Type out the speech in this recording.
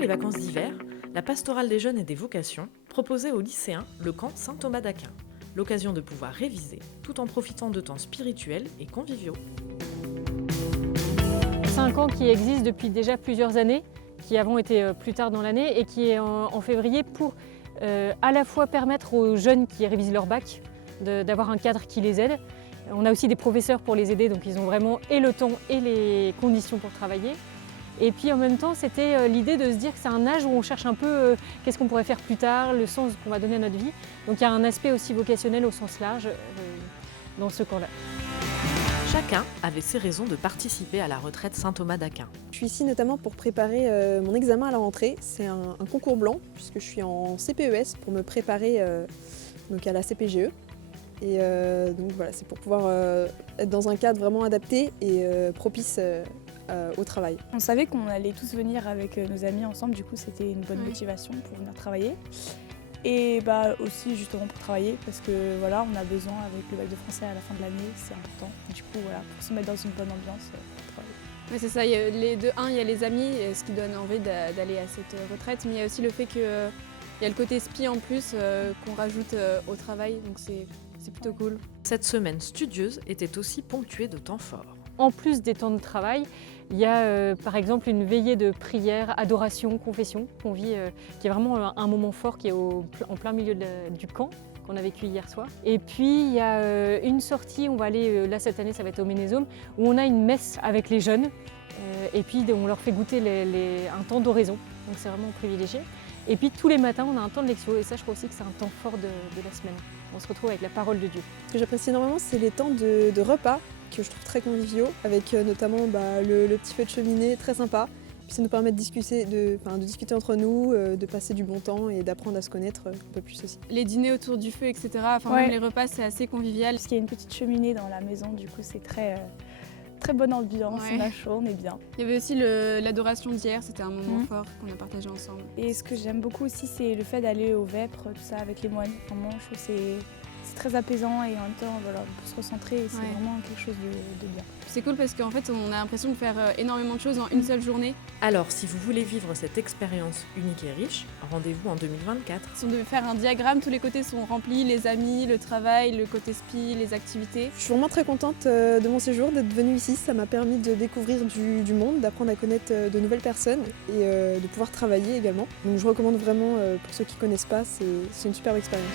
les vacances d'hiver, la pastorale des jeunes et des vocations proposait aux lycéens le camp Saint-Thomas d'Aquin, l'occasion de pouvoir réviser tout en profitant de temps spirituels et conviviaux. C'est un camp qui existe depuis déjà plusieurs années, qui avant était plus tard dans l'année et qui est en février pour à la fois permettre aux jeunes qui révisent leur bac d'avoir un cadre qui les aide. On a aussi des professeurs pour les aider, donc ils ont vraiment et le temps et les conditions pour travailler. Et puis en même temps, c'était l'idée de se dire que c'est un âge où on cherche un peu qu'est-ce qu'on pourrait faire plus tard, le sens qu'on va donner à notre vie. Donc il y a un aspect aussi vocationnel au sens large dans ce camp-là. Chacun avait ses raisons de participer à la retraite Saint-Thomas d'Aquin. Je suis ici notamment pour préparer mon examen à la rentrée. C'est un concours blanc puisque je suis en CPES pour me préparer donc à la CPGE. Et donc voilà, c'est pour pouvoir être dans un cadre vraiment adapté et propice au travail. On savait qu'on allait tous venir avec nos amis ensemble, du coup c'était une bonne motivation pour venir travailler. Et aussi justement pour travailler parce que voilà, on a besoin avec le bac de français à la fin de l'année, c'est important. Du coup voilà, pour se mettre dans une bonne ambiance pour travailler. Ouais, c'est ça, il y a les amis, ce qui donne envie d'aller à cette retraite, mais il y a aussi le fait qu'il y a le côté spi en plus qu'on rajoute au travail, donc c'est plutôt cool. Cette semaine studieuse était aussi ponctuée de temps forts. En plus des temps de travail, il y a par exemple une veillée de prière, adoration, confession qu'on vit, qui est vraiment un moment fort qui est en plein milieu du camp qu'on a vécu hier soir. Et puis il y a une sortie, on va aller, là cette année ça va être au Ménésome, où on a une messe avec les jeunes et puis on leur fait goûter un temps d'oraison, donc c'est vraiment privilégié. Et puis tous les matins on a un temps de lectio et ça je crois aussi que c'est un temps fort de la semaine. On se retrouve avec la parole de Dieu. Ce que j'apprécie énormément, c'est les temps de repas que je trouve très conviviaux, avec notamment le petit feu de cheminée très sympa. Puis ça nous permet de discuter entre nous, de passer du bon temps et d'apprendre à se connaître un peu plus aussi. Les dîners autour du feu, etc. Ouais. Même les repas, c'est assez convivial. Parce qu'il y a une petite cheminée dans la maison, du coup c'est très bonne ambiance, Ouais. on a chaud, on est bien. Il y avait aussi l'adoration d'hier, c'était un moment fort qu'on a partagé ensemble. Et ce que j'aime beaucoup aussi, c'est le fait d'aller au vêpres, tout ça, avec les moines. Vraiment, je trouve que c'est très apaisant et en même temps, voilà, on peut se recentrer et c'est vraiment quelque chose de bien. C'est cool parce qu'en fait, on a l'impression de faire énormément de choses en une seule journée. Alors, si vous voulez vivre cette expérience unique et riche, rendez-vous en 2024. Si on devait faire un diagramme, tous les côtés sont remplis, les amis, le travail, le côté spi, les activités. Je suis vraiment très contente de mon séjour, d'être venue ici. Ça m'a permis de découvrir du monde, d'apprendre à connaître de nouvelles personnes et de pouvoir travailler également. Donc je recommande vraiment pour ceux qui ne connaissent pas, c'est une superbe expérience.